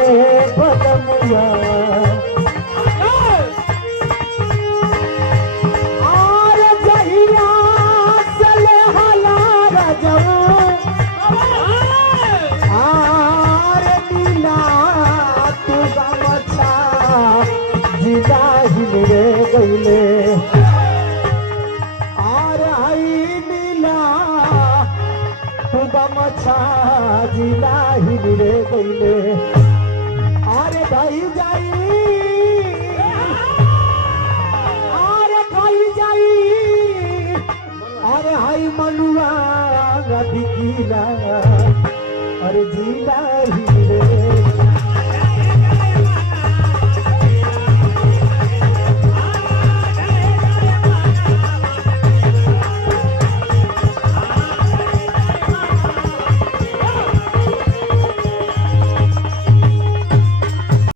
बलमुआ आर जहिया चले हला रजवा आर नीला तू गमछा जिला हिलरे गईले आर हई नीला तू गमछा जिला हिलरे गईले आरे भाई जाई आरे भाई जाई आरे हाई मनुआ रबिकीला